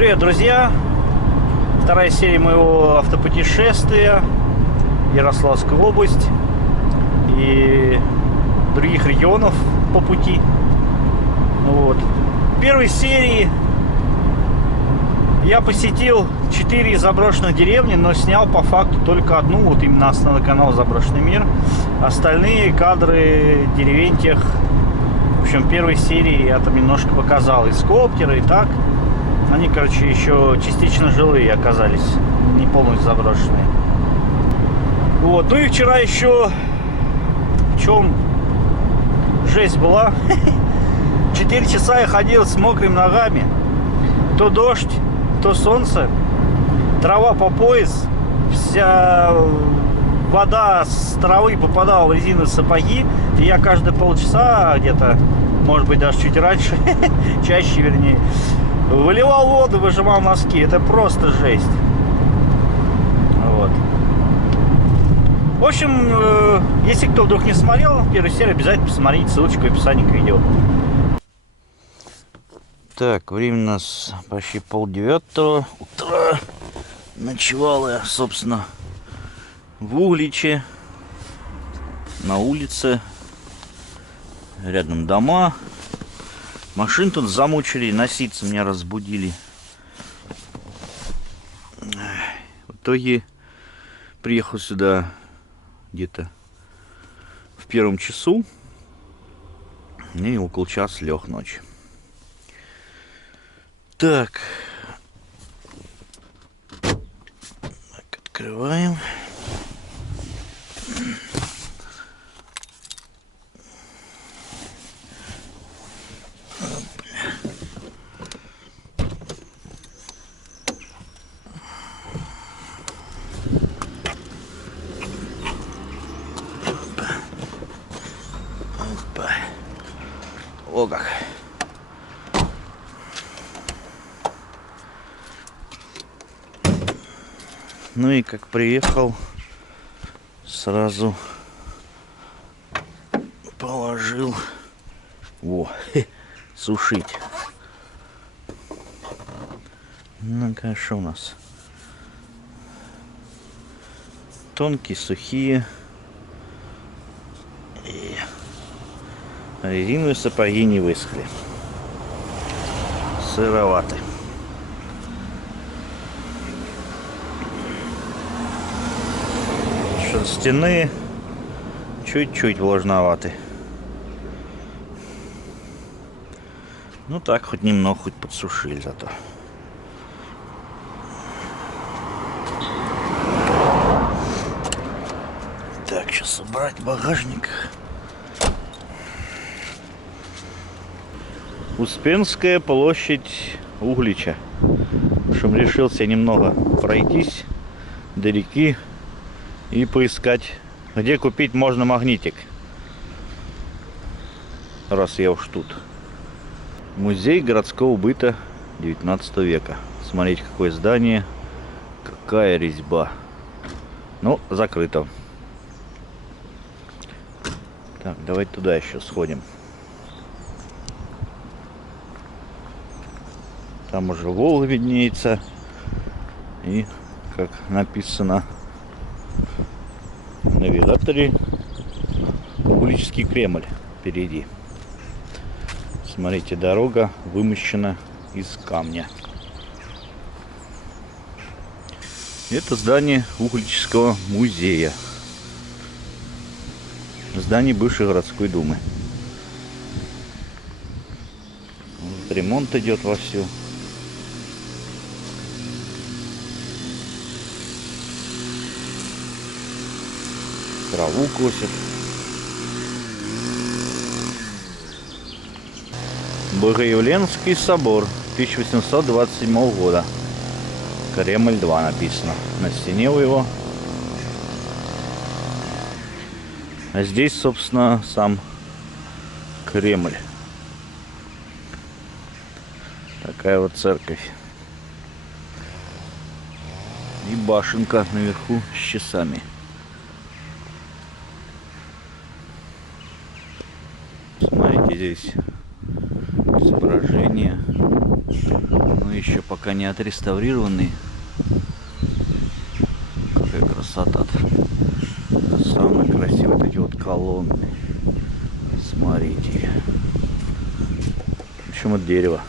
Привет, друзья! Вторая серия моего автопутешествия. Ярославская область и других регионов по пути. Вот. В первой серии я посетил 4 заброшенных деревни, но снял по факту только одну, вот именно основной канал «Заброшенный мир». Остальные кадры деревень тех, в общем, в первой серии я там немножко показал из коптера и так. Они, короче, еще частично жилые оказались, не полностью заброшенные. Вот, ну и вчера еще, в чем жесть была, 4 часа я ходил с мокрыми ногами. То дождь, то солнце, трава по пояс, вся вода с травы попадала в резиновые сапоги. И я каждые полчаса где-то, может быть даже чуть раньше, чаще вернее, выливал воду, выжимал носки. Это просто жесть. Вот. В общем, если кто вдруг не смотрел первую серию, обязательно посмотрите, ссылочку в описании к видео. Так, время у нас почти 8:30 утра. Ночевал я, собственно, в Угличе, на улице. Рядом дома. Машин тут замучили, носиться меня разбудили. В итоге приехал сюда где-то в 1 часу и около часа лег ночью. Так, открываем. О как. Ну и как приехал, сразу положил сушить. Ну-ка, что у нас? Тонкие, сухие. И резиновые сапоги не высохли. Сыроваты. Шерстяные, чуть-чуть влажноваты. Ну так, хоть немного, хоть подсушили зато. Так, сейчас убрать багажник. Успенская площадь Углича. В общем, решился немного пройтись до реки и поискать, где купить можно магнитик. Раз я уж тут. Музей городского быта 19 века. Смотрите, какое здание, какая резьба. Ну, закрыто. Так, давайте туда еще сходим. Там уже Волга виднеется. И, как написано в навигаторе, Угличский Кремль впереди. Смотрите, дорога вымощена из камня. Это здание Угличского музея. Здание бывшей городской думы. Вот ремонт идет вовсю. Траву косят. Богоявленский собор 1827 года. Кремль 2 написано на стене у его. А здесь, собственно, сам Кремль. Такая вот церковь. И башенка наверху с часами. Смотрите, здесь изображение Но еще пока не отреставрированный. Какая красота. Самые красивые вот эти вот колонны. Смотрите. Причем от дерева.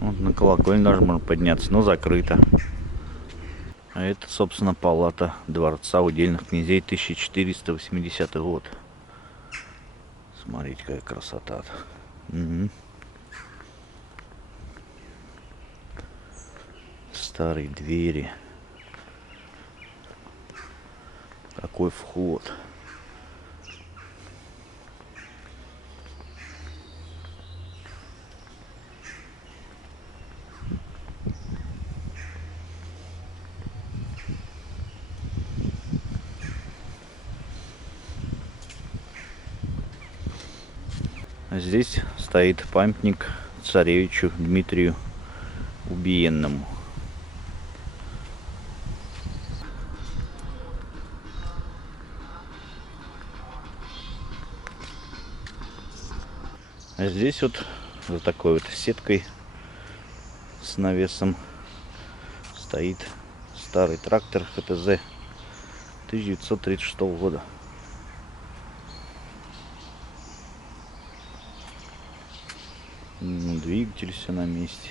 Вот на колокольню даже можно подняться, но закрыто. А это, собственно, палата дворца удельных князей, 1480 год. Смотрите, какая красота. Угу. Старые двери. Какой вход. Здесь стоит памятник царевичу Дмитрию Убиенному. А здесь вот за такой вот сеткой с навесом стоит старый трактор ХТЗ 1936 года. Двигатель все на месте.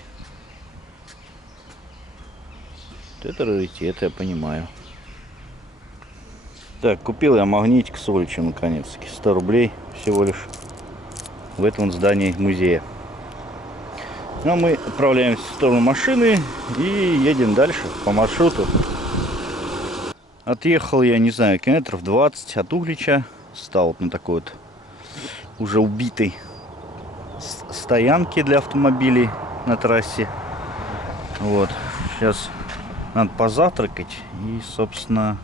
Вот это раритет, я понимаю. Так, купил я магнитик с Оличем наконец-таки. 100 рублей всего лишь. В этом здании музея. Ну, а мы отправляемся в сторону машины и едем дальше по маршруту. Отъехал я, не знаю, километров 20 от Углича. Стал вот на такой вот уже убитой стоянке для автомобилей на трассе. Вот. Сейчас надо позавтракать. И, собственно,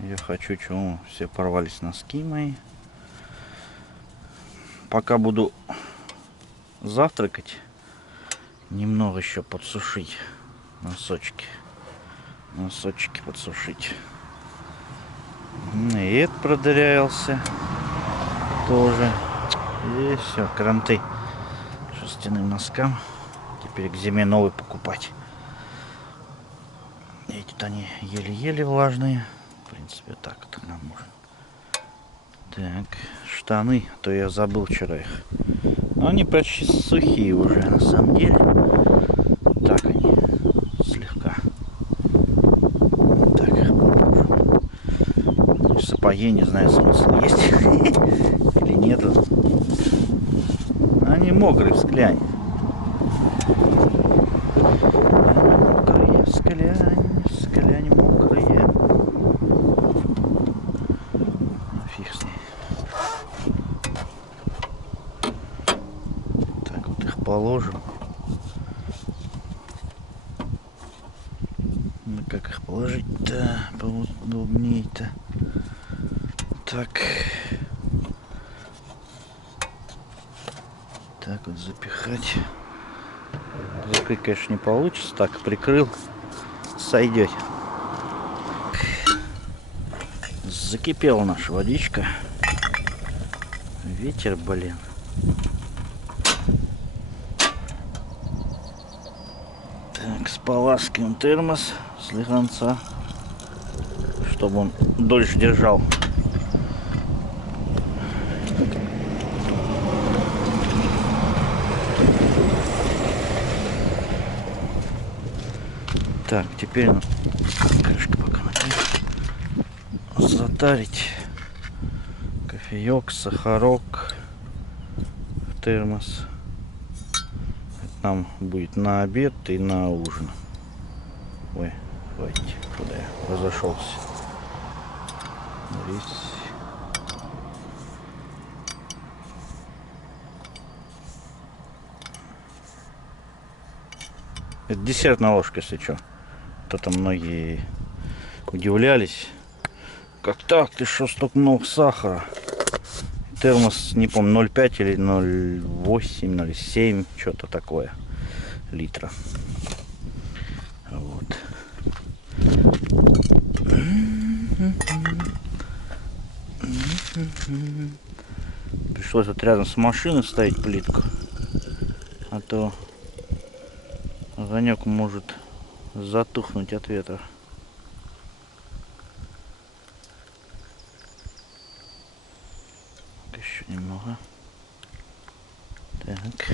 я хочу, чего все порвались носки мои. Пока буду завтракать, немного еще подсушить носочки. Носочки подсушить. И этот продырявился тоже. И все, кранты шерстяным носкам. Теперь к зиме новый покупать. Эти-то они еле-еле влажные. В принципе, так вот нам можно. Так, штаны, а то я забыл вчера их. Но они почти сухие уже, на самом деле. Так они, слегка. Так, их положим. Сапоги, не знаю, смысл есть или нету. Они мокрые, взглянь. Мокрые, взглянь, мокрые. Фиг с ней. Так вот их положим. Ну как их положить-то поудобнее-то? Так. Так вот запихать. Закрыть, конечно, не получится. Так, прикрыл. Сойдет. Закипела наша водичка. Ветер, блин. Так, споласкиваем термос слегонца, чтобы он дольше держал. Так, теперь крышка пока накрыть. Затарить кофеек, сахарок в термос. Это нам будет на обед и на ужин. Ой, хватит, куда я разошелся. Здесь. Это десертная ложка, если что. То-то многие удивлялись. Как так? Ты что, столько много сахара? Термос, не помню, 0,5 или 0,8, 0,7, что-то такое литра. Вот. Пришлось вот рядом с машиной ставить плитку. А то огонек может затухнуть от ветра. Еще немного. Так.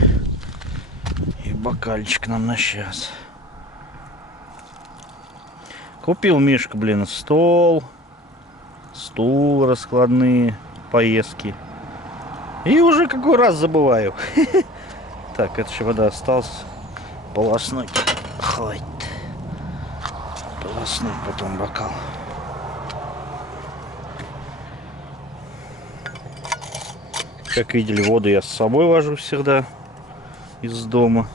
И бокальчик нам на сейчас. Купил Мишка, блин, стол, стул раскладные, поездки. И уже какой раз забываю. Так, это еще вода осталась. Полоснуть. Хватит. Полоснуть потом бокал. Как видели, воду я с собой вожу всегда из дома.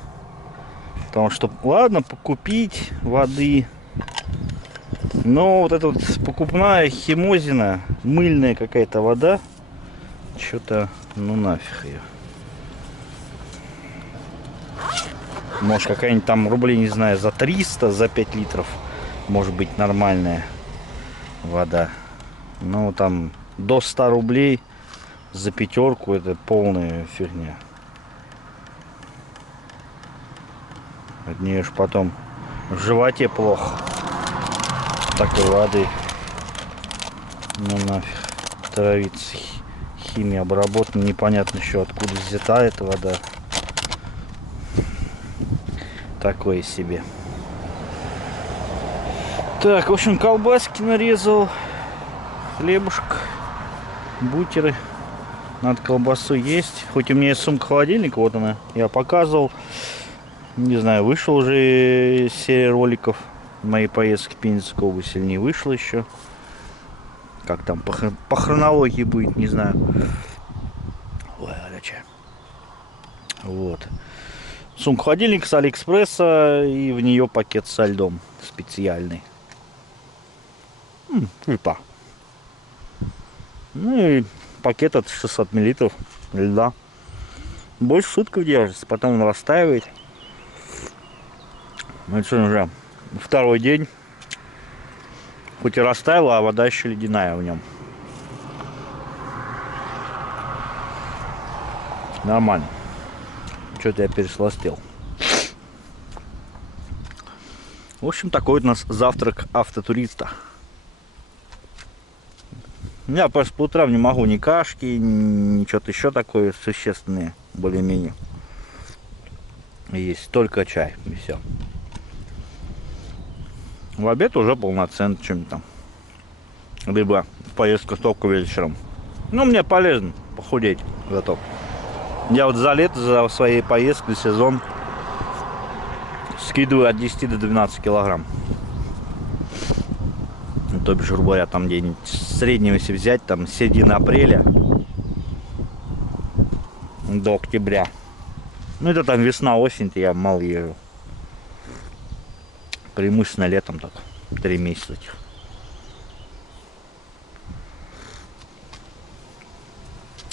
Потому что, ладно, покупить воды. Но вот эта вот покупная химозина, мыльная какая-то вода, что-то, ну нафиг ее. Может какая-нибудь там рублей, не знаю, за 300, за 5 литров, может быть нормальная вода. Но там до 100 рублей за пятерку это полная фигня. От нее ж потом в животе плохо. Такой воды. Ну нафиг. Травиться. Химия обработана. Непонятно еще откуда взята эта вода. Такое себе. Так, в общем, колбаски нарезал. Хлебушек. Бутеры. Надо колбасу есть. Хоть у меня есть сумка-холодильник, вот она. Я показывал. Не знаю, вышел уже серия роликов. Моей поездки в Пензенскую область или не вышло еще. Как там по хронологии будет, не знаю. Ой, горячая. Вот. Сумка-холодильник с Алиэкспресса. И в нее пакет со льдом специальный. Типа. Ну и пакет от 600 мл льда. Больше суток держится. Потом он растаивает. Ну это уже второй день. Хоть и растаяла, а вода еще ледяная в нем. Нормально. Что-то я пересластил. В общем, такой вот у нас завтрак автотуриста. Я просто по утрам не могу ни кашки, ни что-то еще такое существенное, более-менее. Есть только чай и все. В обед уже полноценно чем-то там. Либо поездка только вечером. Ну, мне полезно похудеть зато. Я вот за лето, за своей поездкой, сезон скидываю от 10 до 12 килограмм. Ну, то бишь, грубо говоря, там где-нибудь среднего, если взять, там с середины апреля до октября. Ну, это там весна, осень-то я мало езжу. Преимущественно летом так. 3 месяца этих.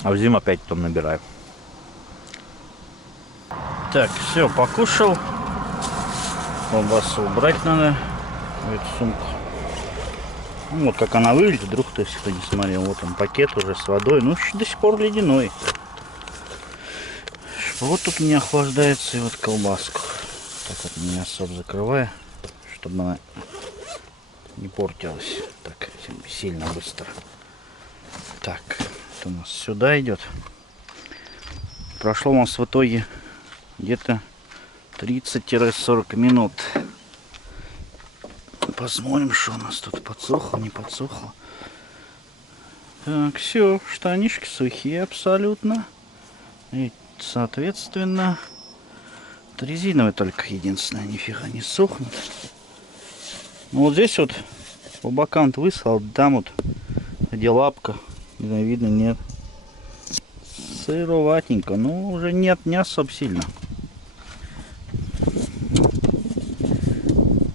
А в зиму опять потом набираю. Так, все, покушал. Колбасу убрать надо в эту сумку. Ну, вот как она выглядит, вдруг кто, если кто не смотрел. Вот он пакет уже с водой. Ну, до сих пор ледяной. Вот тут у меня охлаждается и вот колбаску. Так вот не особо закрываю, чтобы она не портилась так сильно быстро. Так, это у нас сюда идет. Прошло у нас в итоге где-то 30-40 минут. Посмотрим, что у нас тут подсохло, не подсохло. Так, все, штанишки сухие абсолютно. И, соответственно, резиновые только единственное, нифига не сохнут. Ну, вот здесь вот по бокам высохло, там вот, где лапка, не знаю, видно, нет. Сыроватенько, но уже нет, не особо сильно.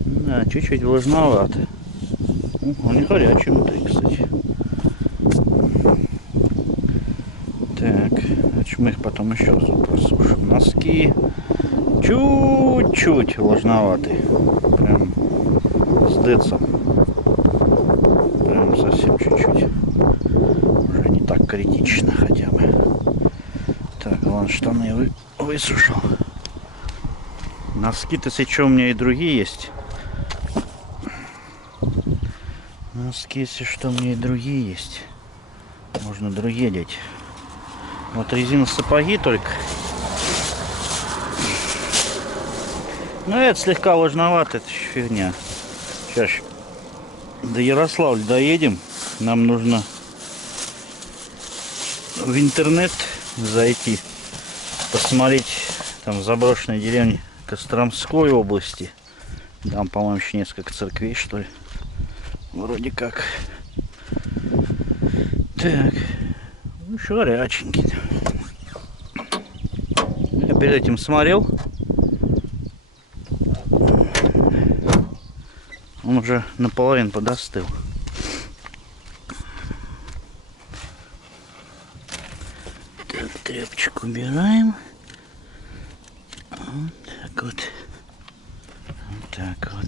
Да, чуть-чуть влажновато. Он не горячий внутри, кстати. Так, значит, мы их потом еще просушим. Носки чуть-чуть влажноватые. Прям с децом. Прям совсем чуть-чуть. Уже не критично хотя бы. Так, ладно, штаны высушил. Носки-то, если что, у меня и другие есть. Носки, если что, у меня и другие есть. Можно другие одеть. Вот резина сапоги только. Ну, это слегка влажновато, это еще фигня. Сейчас до Ярославля доедем. Нам нужно в интернет зайти, посмотреть там заброшенные деревни Костромской области. Там, по-моему, еще несколько церквей, что ли. Вроде как. Так. Ну, еще горяченький. Я перед этим смотрел. Он уже наполовину подостыл. Так, тряпочку убираем. Вот так вот. Вот так вот.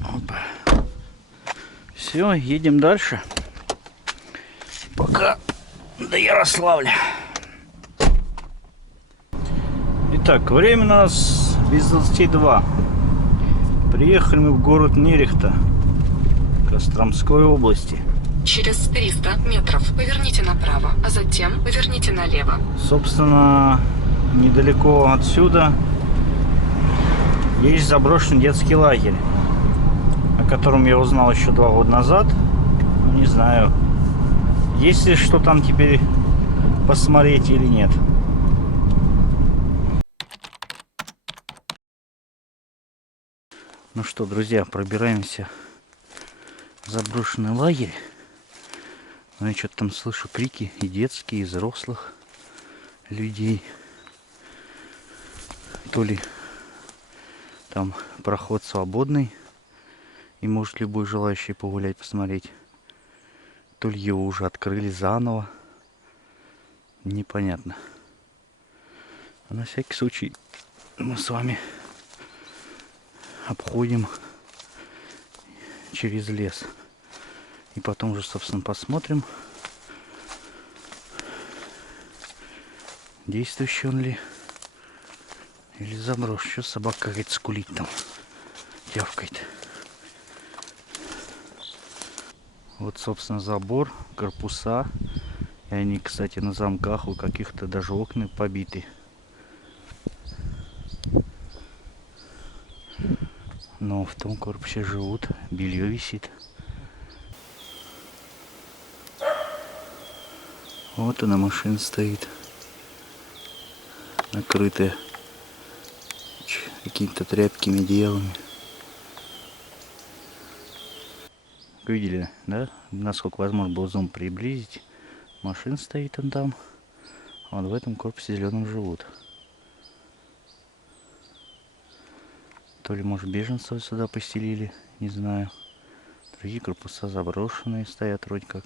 Опа. Все, едем дальше. Пока до Ярославля. Итак, время у нас без 22. Приехали мы в город Нерехта, Костромской области. Через 300 метров поверните направо, а затем поверните налево. Собственно, недалеко отсюда есть заброшенный детский лагерь, о котором я узнал еще 2 года назад. Не знаю, есть ли что там теперь посмотреть или нет. Ну что, друзья, пробираемся в заброшенный лагерь. Я что-то там слышу крики и детские, и взрослых людей. То ли там проход свободный, и может любой желающий погулять, посмотреть. То ли его уже открыли заново. Непонятно. А на всякий случай мы с вами обходим через лес. И потом уже, собственно, посмотрим, действующий он ли или заброшен. Что собака какая-то скулит там, тявкает. Вот, собственно, забор, корпуса. И они, кстати, на замках, у каких-то даже окна побиты. Но в том корпусе живут, белье висит. Вот она, машина стоит, накрытая какими-то тряпкими, одеялами. Видели, да? Насколько возможно было зум приблизить. Машина стоит он там. Вот в этом корпусе зеленым живут. То ли, может, беженцев сюда поселили, не знаю. Другие корпуса заброшенные стоят вроде как.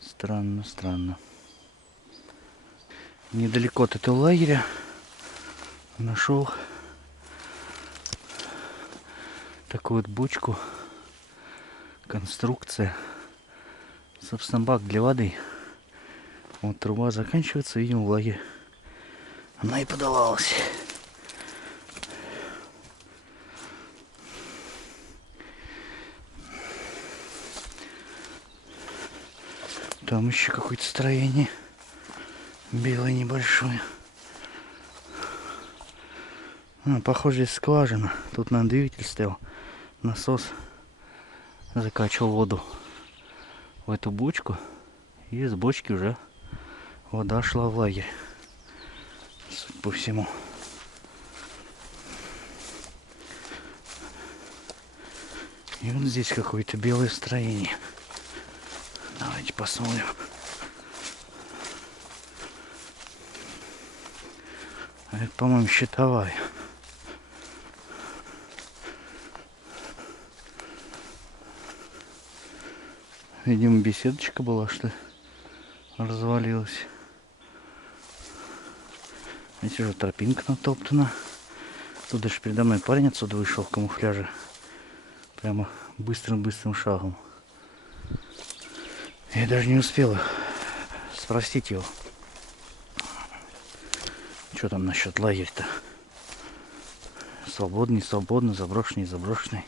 Странно, странно. Недалеко от этого лагеря нашел такую вот бочку. Конструкция. Собственно, бак для воды. Вот труба заканчивается, видимо, в лагере она и подавалась. Там еще какое-то строение белое небольшое. Похоже, здесь скважина. Тут, наверное, двигатель стоял. Насос закачивал воду в эту бочку. И из бочки уже вода шла в лагерь. Судя по всему. И вот здесь какое-то белое строение. Давайте посмотрим. Это, по-моему, щитовая. Видимо, беседочка была, что ли, развалилась. Здесь уже тропинка натоптана. Тут даже передо мной парень отсюда вышел в камуфляже. Прямо быстрым шагом. Я даже не успел спросить его, что там насчет лагеря-то. Свободный, свободный, заброшенный, заброшенный.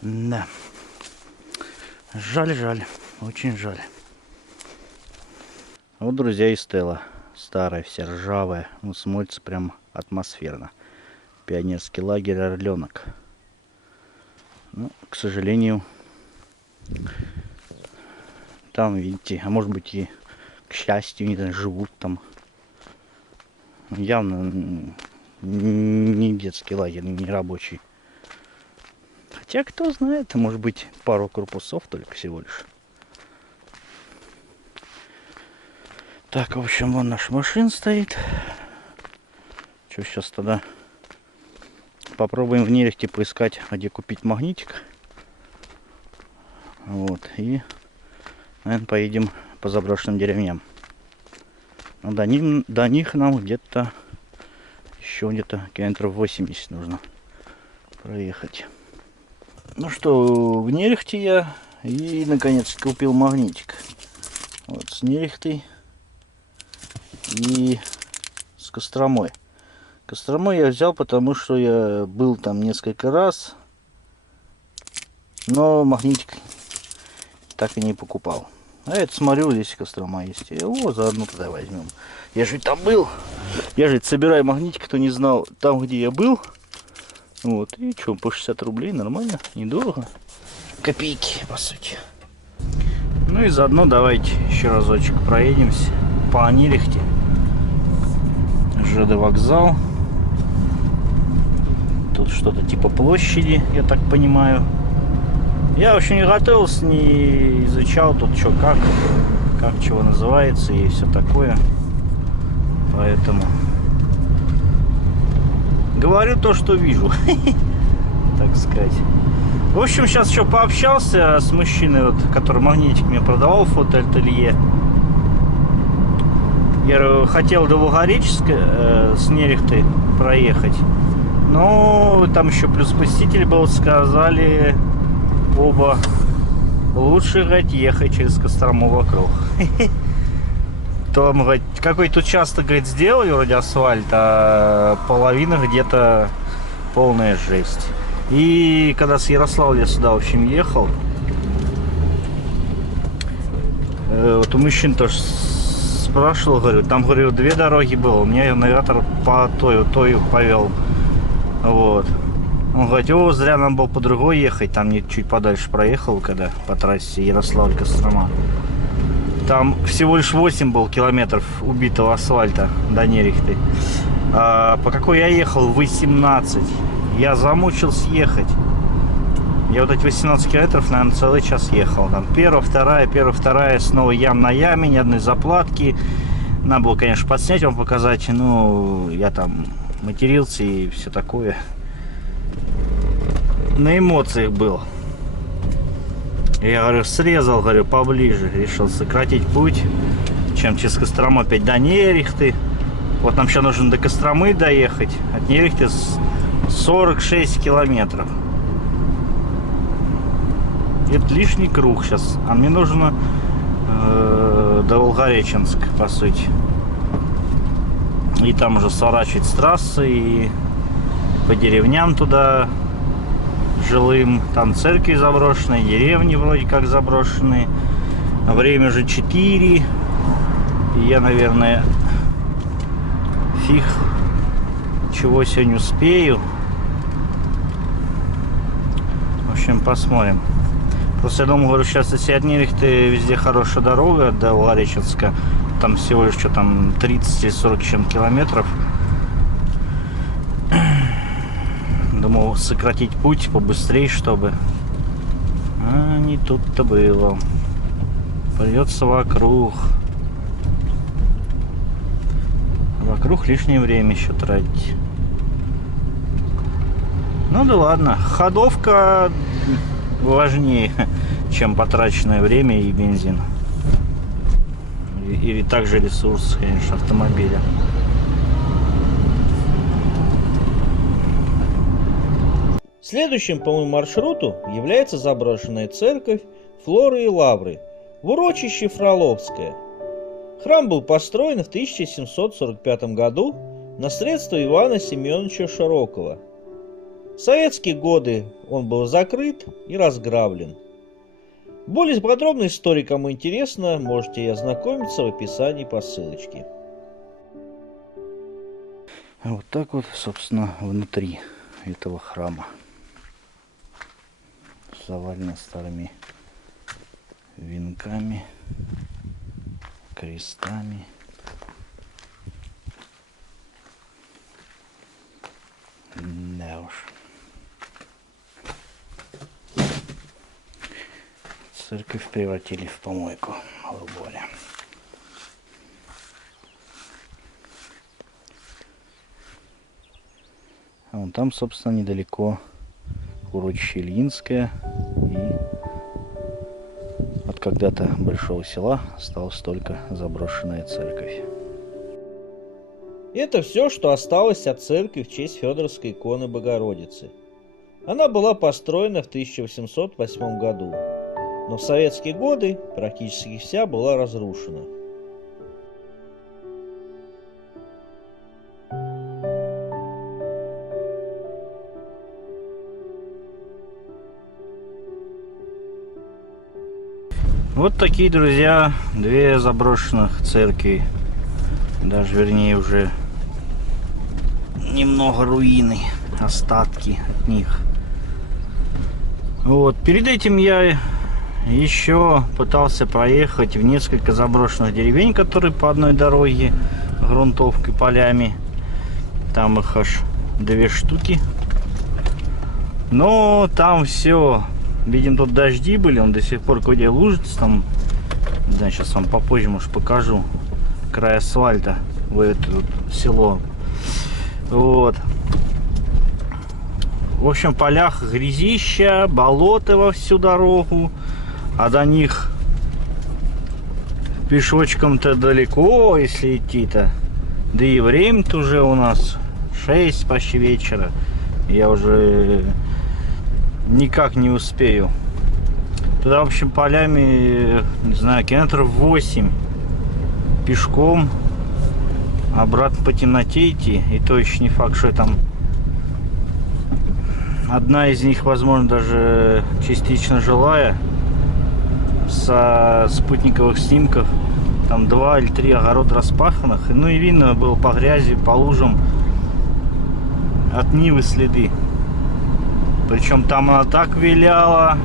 Да. Жаль, жаль. Очень жаль. Вот, друзья, и Стелла. Старая, вся ржавая. Ну, смотрится прям атмосферно. Пионерский лагерь «Орленок». Ну, к сожалению, там, видите, а может быть и к счастью, не знаю, живут там. Явно не детский лагерь, не рабочий. Хотя, кто знает, может быть, пару корпусов только всего лишь. Так, в общем, вон наша машина стоит. Что сейчас тогда? Попробуем в Нерехте поискать, где купить магнитик. Вот, и, наверное, поедем по заброшенным деревням. Но до них нам где-то еще где-то километров 80 нужно проехать. Ну что, в Нерехте я и наконец купил магнитик. Вот с Нерехтой и с Костромой. Кострому я взял, потому что я был там несколько раз, но магнитик так и не покупал. А это смотрю, здесь Кострома есть. И его заодно тогда возьмем. Я же там был. Я же собираю магнитик, кто не знал, там где я был. Вот, и что, по 60 рублей, нормально, недорого. Копейки, по сути. Ну и заодно давайте еще разочек проедемся по Нерехте. ЖД вокзал. Тут что-то типа площади, я так понимаю. Я вообще не готовился, не изучал тут что как чего называется и все такое. Поэтому говорю то, что вижу, так сказать. В общем, сейчас еще пообщался с мужчиной, вот, который магнитик мне продавал, фотоателье. Я хотел до Волгореченска с Нерехтой проехать. Но там еще плюс посетитель был, сказали оба, лучше, говорит, ехать через Кострому вокруг. Там, говорит, какой-то участок, говорит, сделали вроде асфальт, а половина где-то полная жесть. И когда с Ярославля я сюда, в общем, ехал, вот у мужчин тоже спрашивал, говорю, там, говорю, 2 дороги было, у меня навигатор по той повел. Вот. Он говорит, о, зря нам было по другой ехать, там не чуть подальше проехал, когда по трассе Ярославль-Кострома. Там всего лишь 8 был километров убитого асфальта до Нерехты. А по какой я ехал? 18. Я замучился ехать. Я вот эти 18 километров, наверное, целый час ехал. Там первая, вторая, снова ям на яме, ни одной заплатки. Надо было, конечно, подснять вам, показать. Ну, я там матерился и все такое. На эмоциях был. Я, говорю, срезал, говорю, поближе. Решил сократить путь, чем через Кострому опять до Нерехты. Вот нам сейчас нужно до Костромы доехать. От Нерехты 46 километров. Это лишний круг сейчас. А мне нужно до Волгореченска, по сути. И там уже сворачивать с трассы и по деревням туда жилым. Там церкви заброшенные, деревни вроде как заброшенные. Время же 4. И я, наверное, фиг чего сегодня успею. В общем, посмотрим. Просто я думаю, говорю, сейчас если от Нерехты везде хорошая дорога до Волгореченска, там всего лишь что там 30 или 40 чем километров. Думал сократить путь побыстрее, чтобы. А не тут-то было. Придется вокруг. Вокруг лишнее время еще тратить. Ну да ладно. Ходовка важнее, чем потраченное время и бензин. Или также ресурс, конечно, автомобиля. Следующим по моему маршруту является заброшенная церковь Флоры и Лавры в урочище Фроловское. Храм был построен в 1745 году на средства Ивана Семеновича Широкова. В советские годы он был закрыт и разграблен. Более подробная история, кому интересно, можете ознакомиться в описании по ссылочке. Вот так вот, собственно, внутри этого храма. Завалено старыми венками, крестами. Да уж. Церковь превратили в помойку, грубо говоря. А вон там, собственно, недалеко урочище Ильинское, и от когда-то большого села осталась только заброшенная церковь. Это все, что осталось от церкви в честь Федоровской иконы Богородицы. Она была построена в 1808 году, но в советские годы практически вся была разрушена. Вот такие, друзья, две заброшенных церкви. Даже, вернее, уже немного руины, остатки от них. Вот, перед этим я еще пытался проехать в несколько заброшенных деревень, которые по одной дороге, грунтовкой, полями. Там их аж 2 штуки. Но там все. Видим, тут дожди были, он до сих пор кое-где лужится. Там, да, сейчас вам попозже, может, покажу край асфальта в это вот село. Вот. В общем, в полях грязища, болото во всю дорогу, а до них пешочком-то далеко, если идти-то. Да и время-то уже у нас 6 почти вечера. Я уже никак не успею. Туда, в общем, полями, не знаю, километров 8 пешком. Обратно по темноте идти. И то еще не факт, что там одна из них, возможно, даже частично жилая. Со спутниковых снимков там 2 или 3 огорода распаханных. Ну и видно было по грязи, по лужам от Нивы следы. Причем там она так виляла,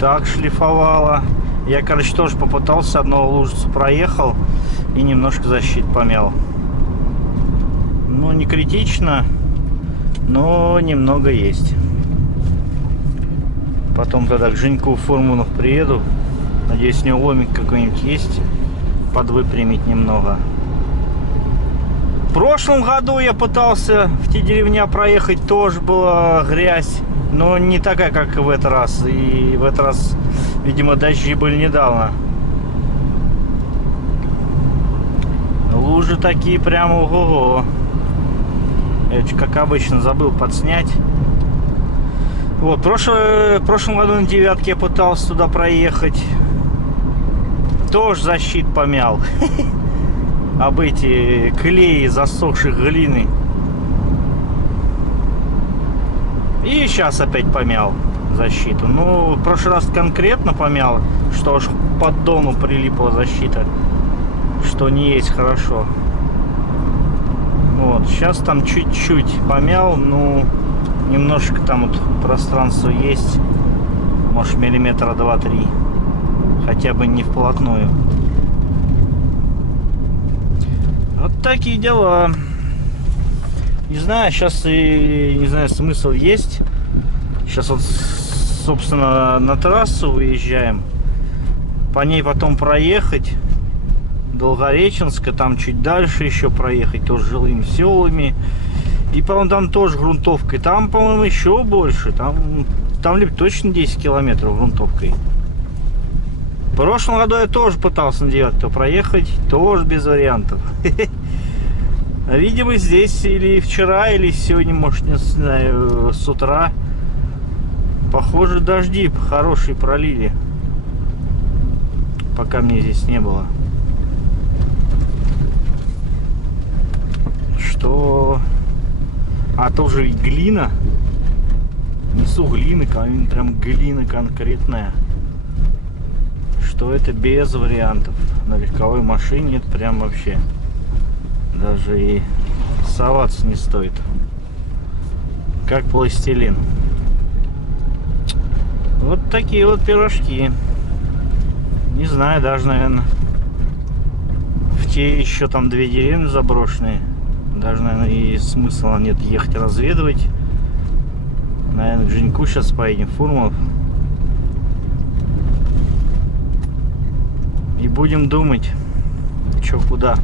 так шлифовала. Я, короче, тоже попытался, одного лужицу проехал и немножко защиту помял. Ну, не критично, но немного есть. Потом тогда к Женьку Фурманов приеду. Надеюсь, у него ломик какой-нибудь есть. Подвыпрямить немного. В прошлом году я пытался в те деревня проехать, тоже была грязь, но не такая, как в этот раз. И в этот раз, видимо, дожди были недавно. Лужи такие прямо ого-го. Я, как обычно, забыл подснять. Вот, в прошлом году на 9-ке я пытался туда проехать. Тоже защит помял. Об эти клеи засохших глины. И сейчас опять помял защиту. Ну, в прошлый раз конкретно помял, что аж к поддону прилипла защита. Что не есть хорошо. Вот, сейчас там чуть-чуть помял, ну, немножко там вот пространство есть. Может, миллиметра 2-3. Хотя бы не вплотную. Вот такие дела. Не знаю, сейчас и не знаю, смысл есть. Сейчас вот, собственно, на трассу выезжаем. По ней потом проехать. Долгореченска, там чуть дальше еще проехать, тоже жилыми селами. И, по-моему, там тоже грунтовкой. Там, по-моему, еще больше. Там ли точно 10 километров грунтовкой. В прошлом году я тоже пытался на 9-ку проехать, тоже без вариантов. А видимо, здесь или вчера, или сегодня, может, не знаю, с утра Похоже, дожди хорошие пролили, пока мне здесь не было. Что... А тоже глина. Несу глины, прям глина конкретная. Что это без вариантов. На легковой машине это прям вообще даже и соваться не стоит. Как пластилин. Вот такие вот пирожки. Не знаю, даже, наверное, в те еще там 2 деревни заброшенные. Даже, наверное, и смысла нет ехать разведывать. Наверное, к Женьку сейчас поедем, Фурманов. И будем думать, что куда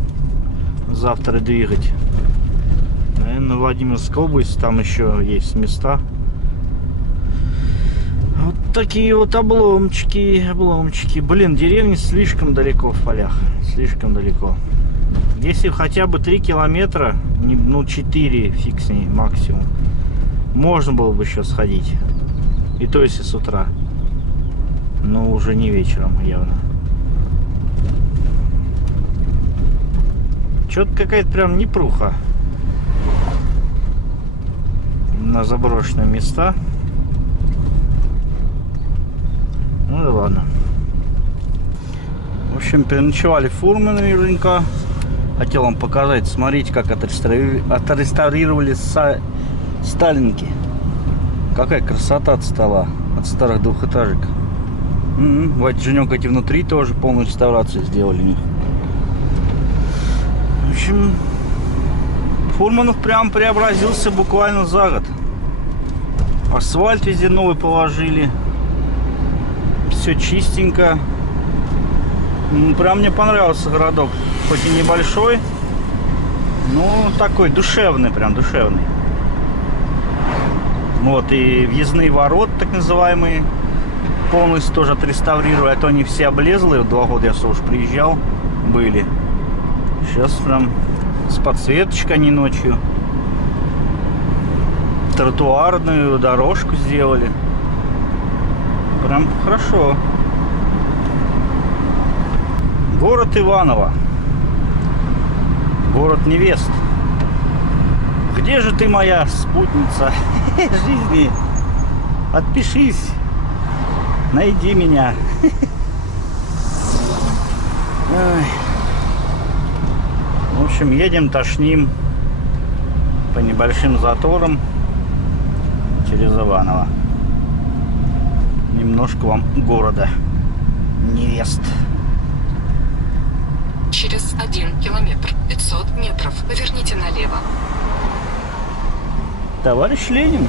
завтра двигать. Наверное, Владимирская область, там еще есть места. Вот такие вот обломчики. Блин, деревни слишком далеко в полях. Слишком далеко. Если хотя бы 3 километра, ну 4, фиг с ней, максимум, можно было бы еще сходить. И то если с утра. Но уже не вечером явно. Что-то какая-то прям непруха на заброшенные места. Ну да ладно. В общем, переночевали в Фурмана наверняка. Хотел вам показать, смотрите, как отреставрировали сталинки. Какая красота от стола, от старых двухэтажек. Вот Женек эти внутри тоже полную реставрацию сделали у них. В общем, Фурманов прям преобразился буквально за год. Асфальт везде новый положили. Все чистенько. Прям мне понравился городок. Хоть и небольшой, но такой душевный, прям душевный. Вот, и въездные ворота, так называемые, полностью тоже отреставрировали. А то они все облезлые. 2 года я уж приезжал, были. Сейчас прям с подсветочкой они ночью. Тротуарную дорожку сделали. Прям хорошо. Город Иваново. Город невест. Где же ты, моя спутница жизни? Отпишись. Найди меня. В общем, едем, тошним по небольшим заторам через Иваново. Немножко вам города невест. Через 1 километр 500 метров поверните налево. Товарищ Ленин.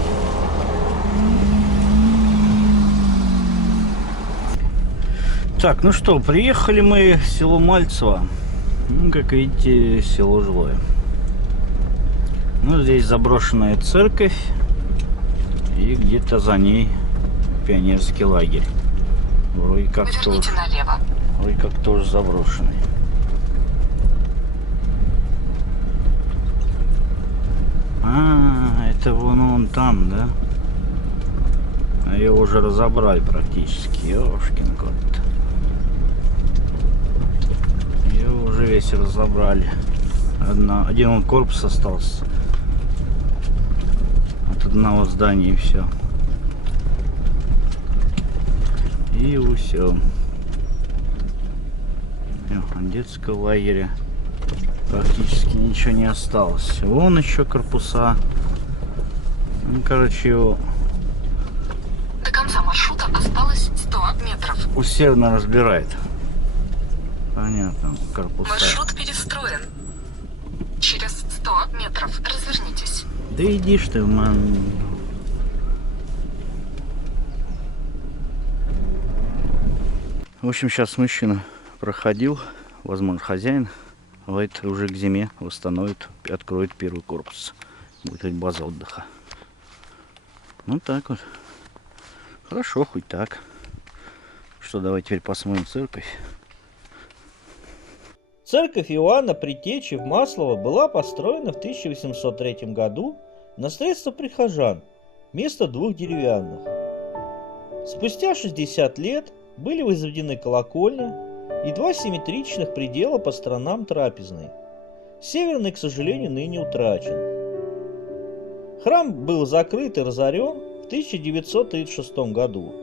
Так, ну что, приехали мы в село Мальцево. Ну, как видите, село жилое. Ну, здесь заброшенная церковь. И где-то за ней пионерский лагерь. Вроде как Поверните налево. Вроде как тоже заброшенный. А, это вон там, да? А его уже разобрали практически. Ёшкин кот. Его уже весь разобрали. Один он корпус остался. От одного здания и все. И все. От детского лагеря практически ничего не осталось. Вон еще корпуса. Ну, короче, его До конца маршрута осталось 100 метров. усердно разбирает. Понятно, корпуса. Маршрут перестроен. Через 100 метров развернитесь. Да иди ж ты, ман. В общем, сейчас мужчина проходил, возможно, хозяин. Говорит, уже к зиме восстановит и откроет первый корпус. Будет база отдыха. Ну так вот. Хорошо, хоть так. Что, давай теперь посмотрим церковь. Церковь Иоанна Предтечи в Маслово была построена в 1803 году на средства прихожан вместо 2 деревянных. Спустя 60 лет были возведены колокольня и 2 симметричных предела по сторонам трапезной. Северный, к сожалению, ныне утрачен. Храм был закрыт и разорен в 1936 году.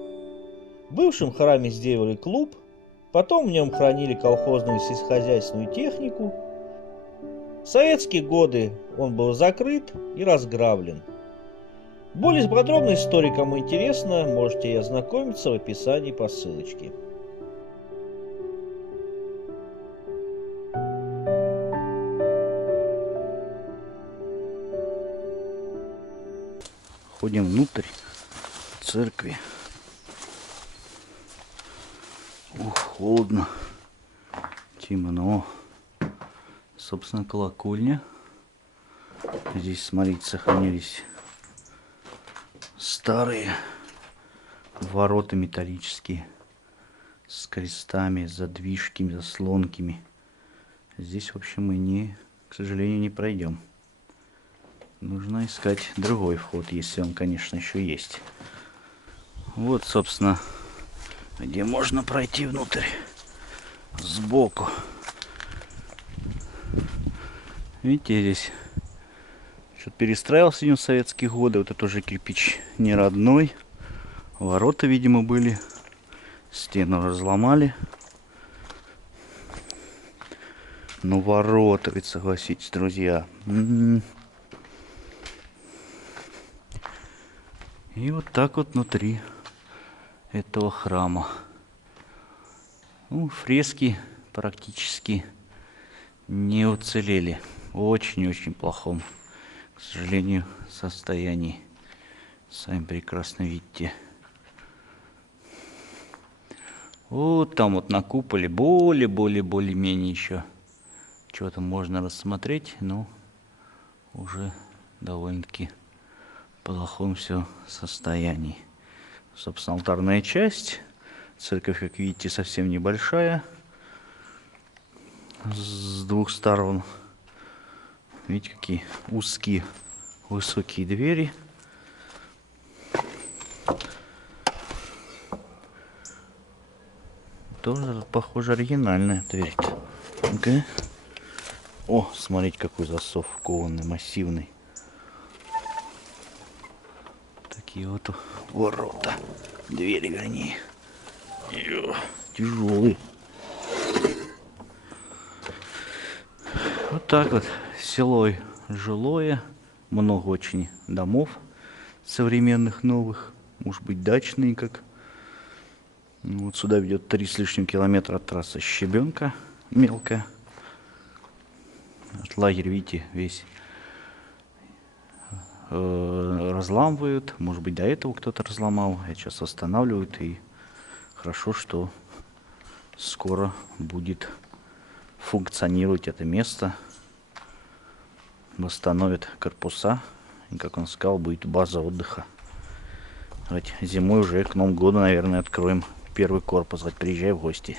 В бывшем храме сделали клуб, потом в нем хранили колхозную сельскохозяйственную технику. В советские годы он был закрыт и разграблен. Более подробная история, кому интересно, можете ознакомиться в описании по ссылочке. Ходим внутрь церкви. Ух, холодно, темно. Собственно, колокольня. Здесь, смотрите, сохранились старые ворота металлические с крестами, задвижками, заслонками. Здесь, в общем, мы к сожалению, не пройдем. Нужно искать другой вход, если он, конечно, еще есть. Вот, собственно, где можно пройти внутрь сбоку. Видите, здесь что-то перестраивался в советские годы. Вот это уже кирпич не родной. Ворота, видимо, были. Стену разломали. Но ворота, ведь согласитесь, друзья. И вот так вот внутри этого храма. Ну, фрески практически не уцелели. В очень-очень плохом, к сожалению, состоянии. Сами прекрасно видите. Вот там вот на куполе более-менее еще что-то можно рассмотреть, но уже довольно-таки в плохом все состоянии. Собственно, алтарная часть. Церковь, как видите, совсем небольшая. С двух сторон. Видите, какие узкие, высокие двери. Тоже, похоже, оригинальная дверь. Okay. О, смотрите, какой засов кованный, массивный. Такие вот ворота. Двери, вернее. Тяжелые. Вот так вот. Село жилое. Много очень домов современных, новых. Может быть, дачные, как. Вот сюда ведет 3 с лишним километра трасса Щебенка. Мелкая. Лагерь, видите, весь разламывают. Может быть, до этого кто-то разломал. А сейчас восстанавливают. И хорошо, что скоро будет функционировать это место. Восстановят корпуса. И, как он сказал, будет база отдыха. Давайте зимой уже к Новому году, наверное, откроем первый корпус. Вот приезжай в гости.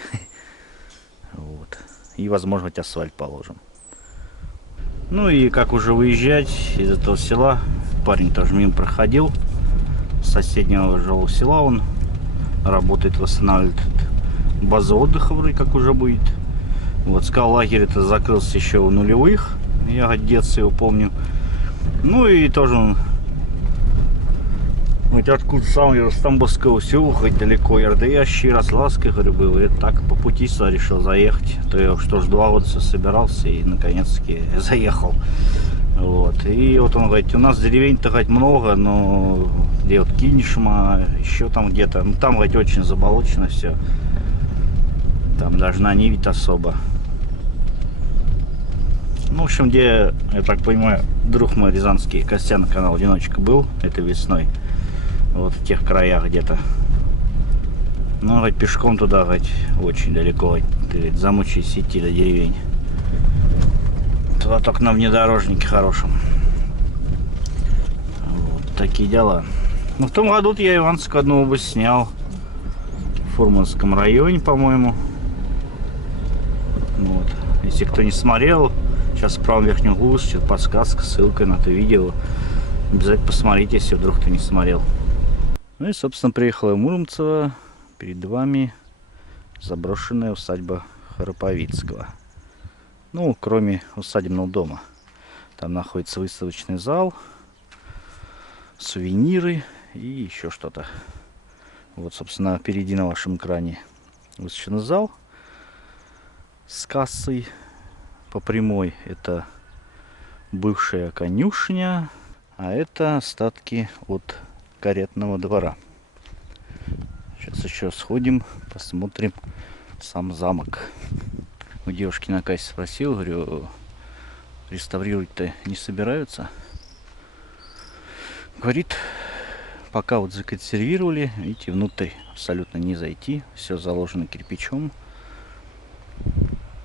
Вот. И, возможно, хоть асфальт положим. Ну и как уже выезжать из этого села, парень тоже мимо проходил, с соседнего жилого села он работает, восстанавливает базу отдыха, вроде как уже будет. Вот, сказал, лагерь это закрылся еще в нулевых, я от детства его помню. Ну и тоже он, вот откуда сам я с Тамбовского села, хоть далеко, я Ярославская, говорю, был, и так по пути сюда решил заехать. То я что ж 2 года все собирался и наконец-таки заехал. Вот. И вот он говорит, у нас деревень-то хоть много, но где вот Кинешма, еще там где-то, ну там говорит очень заболочено все. Там даже на Ниве особо. Ну, в общем, где, я так понимаю, друг мой рязанский, Костян, канал Одиночка был этой весной. Вот в тех краях где-то. Ну, говорит, пешком туда, говорит, очень далеко. Говорит, замучись идти до деревень. Туда только на внедорожнике хорошем. Вот такие дела. Ну, в том году я Ивановскую одну область снял. В Фурманском районе, по-моему. Вот. Если кто не смотрел, сейчас в правом верхнем углу сейчас подсказка, ссылка на это видео. Обязательно посмотрите, если вдруг кто не смотрел. Ну и, собственно, приехала Муромцево. Перед вами заброшенная усадьба Храповицкого. Ну, кроме усадебного дома. Там находится выставочный зал, сувениры и еще что-то. Вот, собственно, впереди на вашем экране выставочный зал с кассой. По прямой это бывшая конюшня, а это остатки от каретного двора. Сейчас еще сходим, посмотрим сам замок. У девушки на кассе спросил, говорю, реставрировать-то не собираются? Говорит, пока вот законсервировали, видите, внутрь абсолютно не зайти, все заложено кирпичом.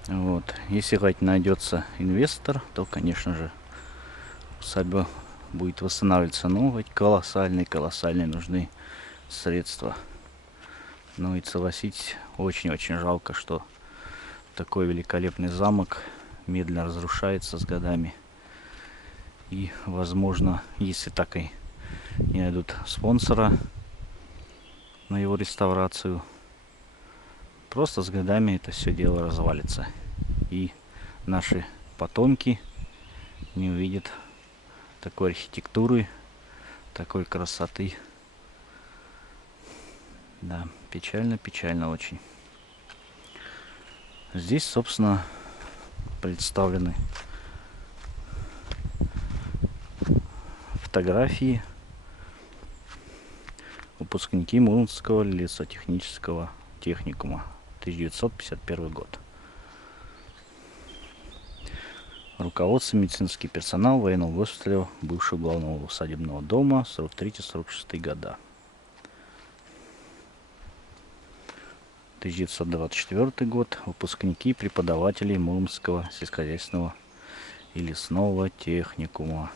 Вот. Если хоть найдется инвестор, то, конечно же, усадьба будет восстанавливаться. Но ведь колоссальные нужны средства. Ну и согласитесь, очень-очень жалко, что такой великолепный замок медленно разрушается с годами. И, возможно, если так и не найдут спонсора на его реставрацию, просто с годами это все дело развалится. И наши потомки не увидят такой архитектуры, такой красоты. Да, печально очень. Здесь, собственно, представлены фотографии выпускники Муромского лесотехнического техникума, 1951 год. Руководство, медицинский персонал военного госпиталя бывшего главного усадебного дома, 43-46 года. 1924 год. Выпускники, преподаватели Муромского сельскохозяйственного и лесного техникума.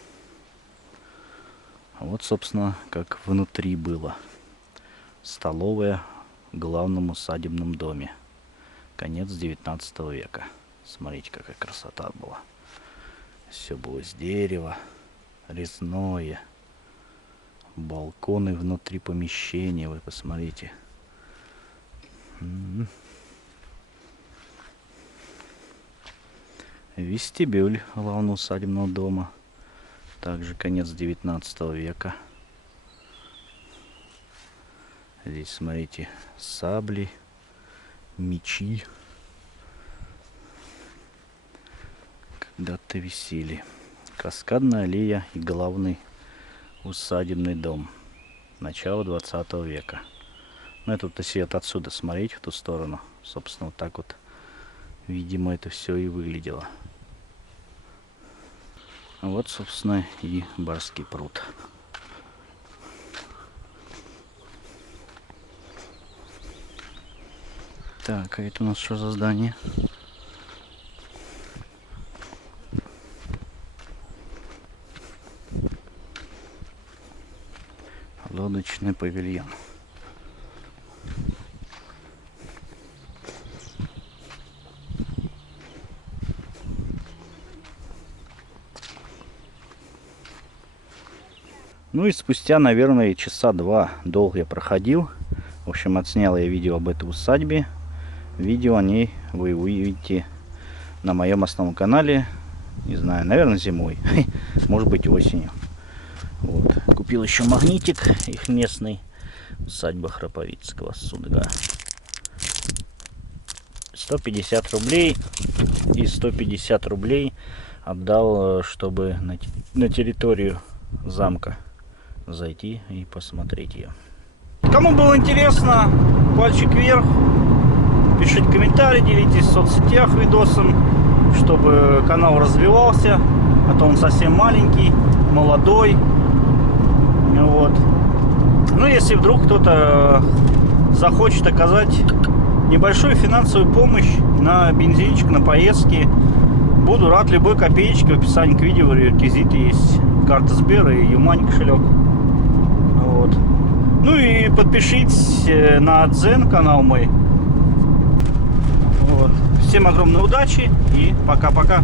Вот, собственно, как внутри было. Столовая в главном усадебном доме. Конец 19 века. Смотрите, какая красота была. Все было из дерева, резное. Балконы внутри помещения, вы посмотрите. Вестибюль главного усадебного дома. Также конец 19 века. Здесь, смотрите, сабли, мечи. Когда-то висели. Каскадная аллея и главный усадебный дом. Начало 20 века. Ну, это вот если отсюда смотреть в ту сторону, собственно, вот так вот, видимо, это все и выглядело. Вот, собственно, и Барский пруд. Так, а это у нас что за здание? Лодочный павильон. Ну и спустя, наверное, часа два долго я проходил. В общем, отснял я видео об этой усадьбе. Видео о ней вы увидите на моем основном канале. Не знаю, наверное, зимой. Может быть, осенью. Вот. Купил еще магнитик их местный. Усадьба Храповицкого Судга. 150 рублей. И 150 рублей отдал, чтобы на территорию замка зайти и посмотреть ее. Кому было интересно, пальчик вверх. Пишите комментарии, делитесь в соцсетях видосом, чтобы канал развивался. А то он совсем маленький, молодой. Вот. Ну, если вдруг кто-то захочет оказать небольшую финансовую помощь на бензинчик, на поездки, буду рад любой копеечке. В описании к видео реквизиты есть. Карта Сбера и Юмани кошелек. Вот. Ну и подпишитесь на Дзен канал мой. Вот. Всем огромной удачи и пока-пока.